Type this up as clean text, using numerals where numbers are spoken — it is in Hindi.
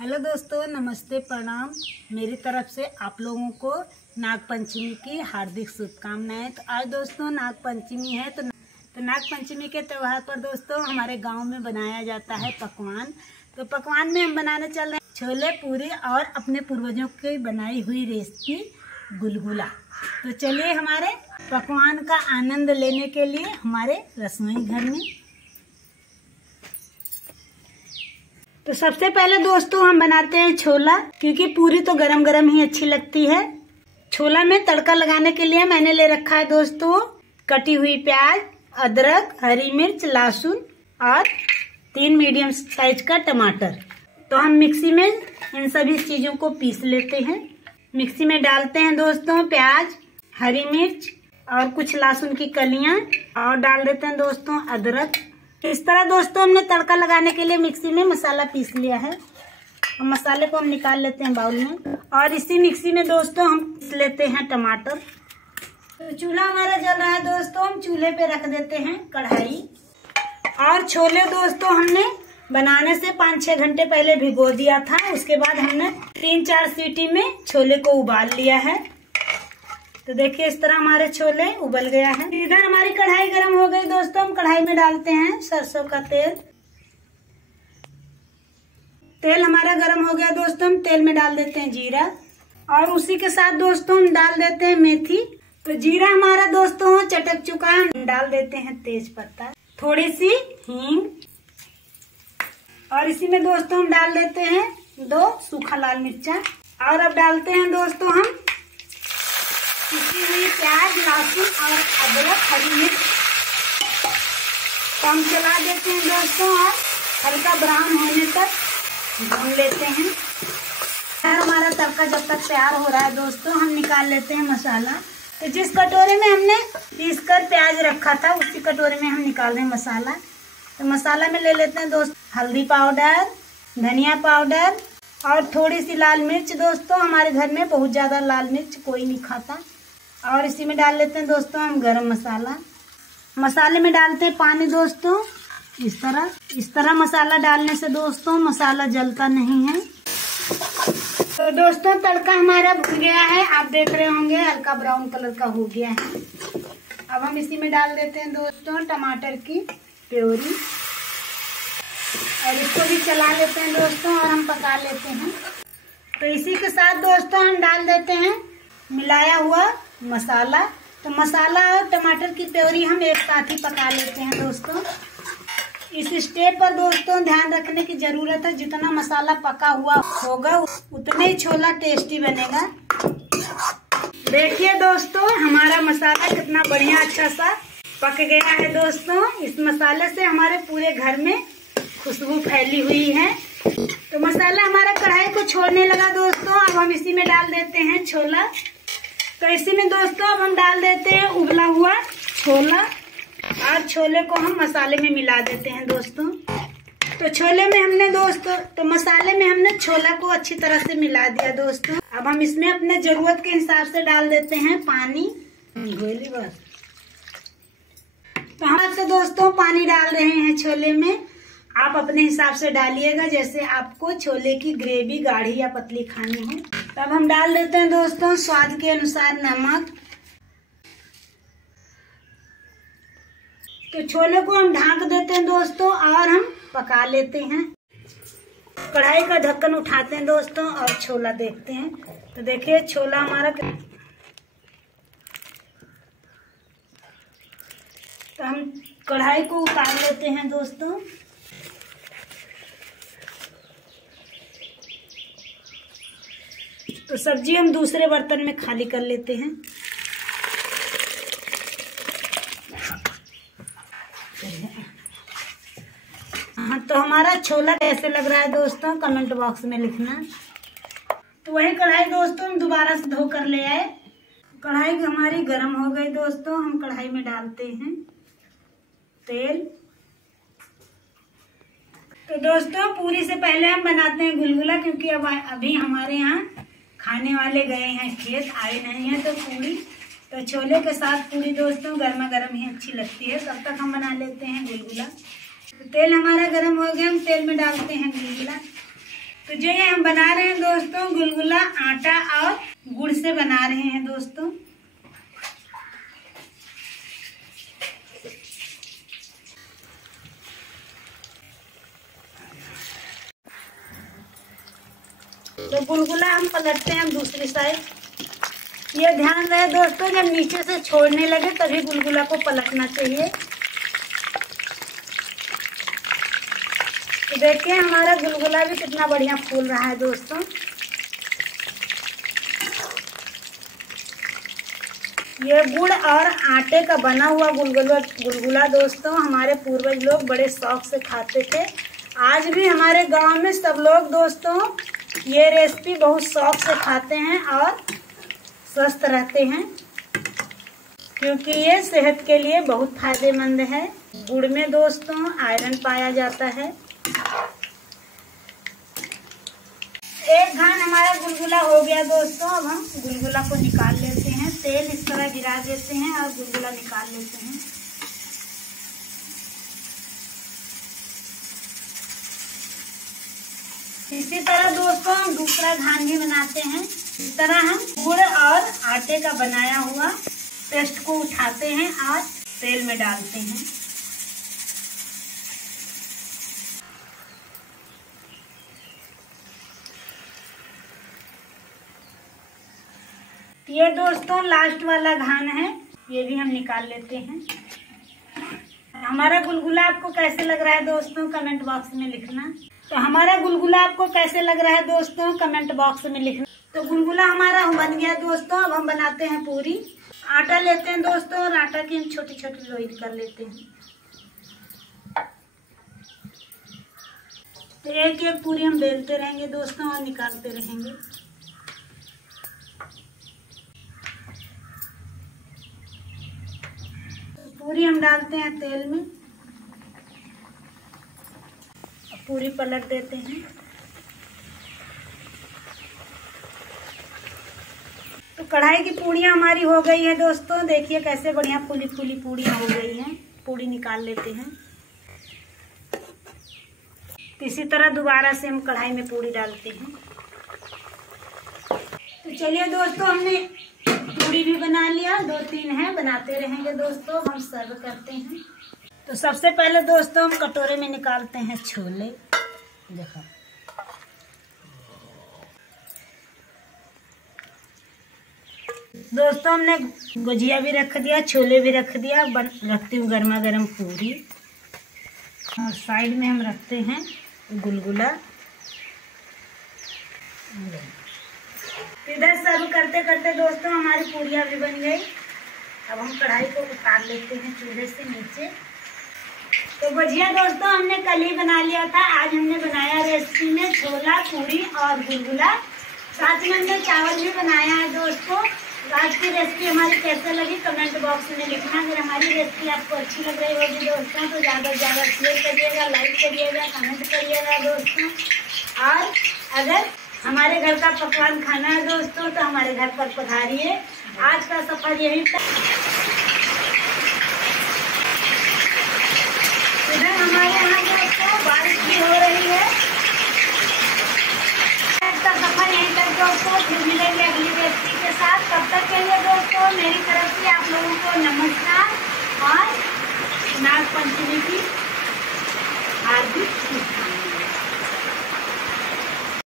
हेलो दोस्तों, नमस्ते, प्रणाम। मेरी तरफ से आप लोगों को नागपंचमी की हार्दिक शुभकामनाएं। तो आज दोस्तों नागपंचमी है, तो नागपंचमी के त्यौहार पर दोस्तों हमारे गांव में बनाया जाता है पकवान। तो पकवान में हम बनाने चल रहे हैं छोले पूरी और अपने पूर्वजों की बनाई हुई रेसिपी गुलगुला। तो चलिए हमारे पकवान का आनंद लेने के लिए हमारे रसोई घर में। तो सबसे पहले दोस्तों हम बनाते हैं छोला, क्योंकि पूरी तो गरम गरम ही अच्छी लगती है। छोला में तड़का लगाने के लिए मैंने ले रखा है दोस्तों कटी हुई प्याज, अदरक, हरी मिर्च, लहसुन और 3 मीडियम साइज का टमाटर। तो हम मिक्सी में इन सभी चीजों को पीस लेते हैं। मिक्सी में डालते हैं दोस्तों प्याज, हरी मिर्च और कुछ लहसुन की कलियां और डाल देते हैं दोस्तों अदरक। इस तरह दोस्तों हमने तड़का लगाने के लिए मिक्सी में मसाला पीस लिया है। और मसाले को हम निकाल लेते हैं बाउल में और इसी मिक्सी में दोस्तों हम पीस लेते हैं टमाटर। तो चूल्हा हमारा जल रहा है दोस्तों, हम चूल्हे पे रख देते हैं कढ़ाई। और छोले दोस्तों हमने बनाने से 5-6 घंटे पहले भिगो दिया था। उसके बाद हमने 3-4 सीटी में छोले को उबाल लिया है। तो देखिए इस तरह हमारे छोले उबल गया है। इधर हमारी कढ़ाई गर्म हो गई दोस्तों, हम कढ़ाई में डालते हैं सरसों का तेल। तेल हमारा गर्म हो गया दोस्तों, हम तेल में डाल देते हैं जीरा और उसी के साथ दोस्तों हम डाल देते हैं मेथी। तो जीरा हमारा दोस्तों चटक चुका है, हम डाल देते हैं तेज पत्ता, थोड़ी सी हींग और इसी में दोस्तों हम डाल देते हैं 2 सूखा लाल मिर्चा। और अब डालते हैं दोस्तों हम पिसी हुई प्याज, लहसुन और अदरक, हरी मिर्च। तो हम चला देते हैं दोस्तों और हल्का ब्राउन होने तक भून लेते हैं। हमारा तड़का जब तक तैयार हो रहा है दोस्तों, हम निकाल लेते हैं मसाला। तो जिस कटोरे में हमने पीसकर प्याज रखा था उसी कटोरे में हम निकाल रहे हैं मसाला। तो मसाला में ले लेते हैं दोस्तों हल्दी पाउडर, धनिया पाउडर और थोड़ी सी लाल मिर्च। दोस्तों हमारे घर में बहुत ज्यादा लाल मिर्च कोई नहीं खाता। और इसी में डाल लेते हैं दोस्तों हम गरम मसाला। मसाले में डालते हैं पानी दोस्तों। इस तरह मसाला डालने से दोस्तों मसाला जलता नहीं है। तो दोस्तों तड़का हमारा भुन गया है, आप देख रहे होंगे हल्का ब्राउन कलर का हो गया है। अब हम इसी में डाल देते हैं दोस्तों टमाटर की प्योरी और इसको भी चला लेते हैं दोस्तों और हम पका लेते हैं। तो इसी के साथ दोस्तों हम डाल देते हैं मिलाया हुआ मसाला। तो मसाला और टमाटर की प्योरी हम एक साथ ही पका लेते हैं दोस्तों। इस स्टेप पर दोस्तों ध्यान रखने की जरूरत है, जितना मसाला पका हुआ होगा उतने ही छोला टेस्टी बनेगा। देखिए दोस्तों हमारा मसाला कितना बढ़िया अच्छा सा पक गया है दोस्तों। इस मसाले से हमारे पूरे घर में खुशबू फैली हुई है। तो मसाला हमारा कढ़ाई को छोड़ने लगा दोस्तों। अब हम इसी में डाल देते हैं छोला। तो इसी में दोस्तों अब हम डाल देते हैं उबला हुआ छोला और छोले को हम मसाले में मिला देते हैं दोस्तों। तो छोले में हमने दोस्तों मसाले में हमने छोला को अच्छी तरह से मिला दिया दोस्तों। अब हम इसमें अपने जरूरत के हिसाब से डाल देते हैं पानी। बस तो हम से दोस्तों पानी डाल रहे हैं छोले में। आप अपने हिसाब से डालिएगा, जैसे आपको छोले की ग्रेवी गाढ़ी या पतली खानी हो। तब हम डाल देते हैं दोस्तों स्वाद के अनुसार नमक। तो छोले को हम ढक देते हैं दोस्तों और हम पका लेते हैं। कढ़ाई का ढक्कन उठाते हैं दोस्तों और छोला देखते हैं। तो देखिए छोला हमारा, तो हम कढ़ाई को उतार लेते हैं दोस्तों। तो सब्जी हम दूसरे बर्तन में खाली कर लेते हैं। हाँ, तो हमारा छोला कैसे लग रहा है दोस्तों कमेंट बॉक्स में लिखना। तो वही कढ़ाई दोस्तों हम दोबारा से धो कर ले आए। कढ़ाई हमारी गर्म हो गई दोस्तों, हम कढ़ाई में डालते हैं तेल। तो दोस्तों पूरी से पहले हम बनाते हैं गुलगुला, क्योंकि अब अभी हमारे यहाँ खाने वाले गए हैं खेत, आए नहीं है। तो पूरी तो छोले के साथ पूरी दोस्तों गर्मा गर्म ही अच्छी लगती है। तब तक हम बना लेते हैं गुलगुला। तो तेल हमारा गर्म हो गया, हम तेल में डालते हैं गुलगुला। तो जो ये हम बना रहे हैं दोस्तों गुलगुला आटा और गुड़ से बना रहे हैं दोस्तों। तो गुलगुला हम पलटते हैं दूसरी साइड। ये ध्यान रहे दोस्तों, जब नीचे से छोड़ने लगे तभी गुलगुला को पलटना चाहिए। तो देखिए हमारा गुलगुला भी कितना बढ़िया फूल रहा है दोस्तों। ये गुड़ और आटे का बना हुआ गुलगुला दोस्तों हमारे पूर्वज लोग बड़े शौक से खाते थे। आज भी हमारे गांव में सब लोग दोस्तों ये रेसिपी बहुत शौक से खाते हैं और स्वस्थ रहते हैं, क्योंकि ये सेहत के लिए बहुत फायदेमंद है। गुड़ में दोस्तों आयरन पाया जाता है। एक घान हमारा गुलगुला हो गया दोस्तों। अब हम गुलगुला को निकाल लेते हैं। तेल इस तरह गिरा देते हैं और गुलगुला निकाल लेते हैं। इसी तरह दोस्तों हम दूसरा घान भी बनाते हैं। इस तरह हम गुड़ और आटे का बनाया हुआ पेस्ट को उठाते हैं और तेल में डालते हैं। ये दोस्तों लास्ट वाला घान है, ये भी हम निकाल लेते हैं। हमारा गुलगुला आपको कैसे लग रहा है दोस्तों कमेंट बॉक्स में लिखना। तो हमारा गुलगुला आपको कैसे लग रहा है दोस्तों कमेंट बॉक्स में लिखना। तो गुलगुला हमारा बन गया दोस्तों। अब हम बनाते हैं पूरी। आटा लेते हैं दोस्तों और आटा की हम छोटी छोटी लोई कर लेते हैं। तो एक एक पूरी हम बेलते रहेंगे दोस्तों और निकालते रहेंगे। पूरी हम डालते हैं तेल में, पूरी पलट देते हैं। तो कढ़ाई की पूड़ियाँ हमारी हो गई है दोस्तों। देखिए कैसे बढ़िया फूली फूली पूड़ियाँ हो गई हैं। पूड़ी निकाल लेते हैं। इसी तरह दोबारा से हम कढ़ाई में पूड़ी डालते हैं। तो चलिए दोस्तों हमने पूड़ी भी बना लिया, 2-3 है, बनाते रहेंगे दोस्तों। हम सर्व करते हैं। तो सबसे पहले दोस्तों हम कटोरे में निकालते हैं छोले। देखो दोस्तों हमने गुजिया भी रख दिया, छोले भी रख दिया। रखती हूँ गर्मा गर्म पूरी और साइड में हम रखते हैं गुलगुला। इधर सर्व करते करते दोस्तों हमारी पूरियाँ भी बन गई। अब हम कढ़ाई को उतार लेते हैं चूल्हे से नीचे। तो गुजिया दोस्तों हमने कल ही बना लिया था। आज हमने बनाया रेसिपी में छोला, पूरी और गुलगुला। साथ में हमने चावल भी बनाया है दोस्तों। आज की रेसिपी हमारी कैसे लगी कमेंट बॉक्स में लिखना। अगर हमारी रेसिपी आपको अच्छी लग रही होगी दोस्तों तो ज़्यादा से ज़्यादा शेयर करिएगा, लाइक करिएगा, कमेंट करिएगा दोस्तों। और अगर हमारे घर का पकवान खाना है दोस्तों तो हमारे घर पर पधारिए। आज का सफर यही था। इधर हमारे यहाँ दोस्तों बारिश भी हो रही है। आज का सफर यहीं तक दोस्तों। फिर मिलेंगे अगली रेसिपी के साथ। तब तक के लिए दोस्तों मेरी तरफ से आप लोगों को नमस्कार और नाग पंचमी की हार्दिक शुभकामनाएं।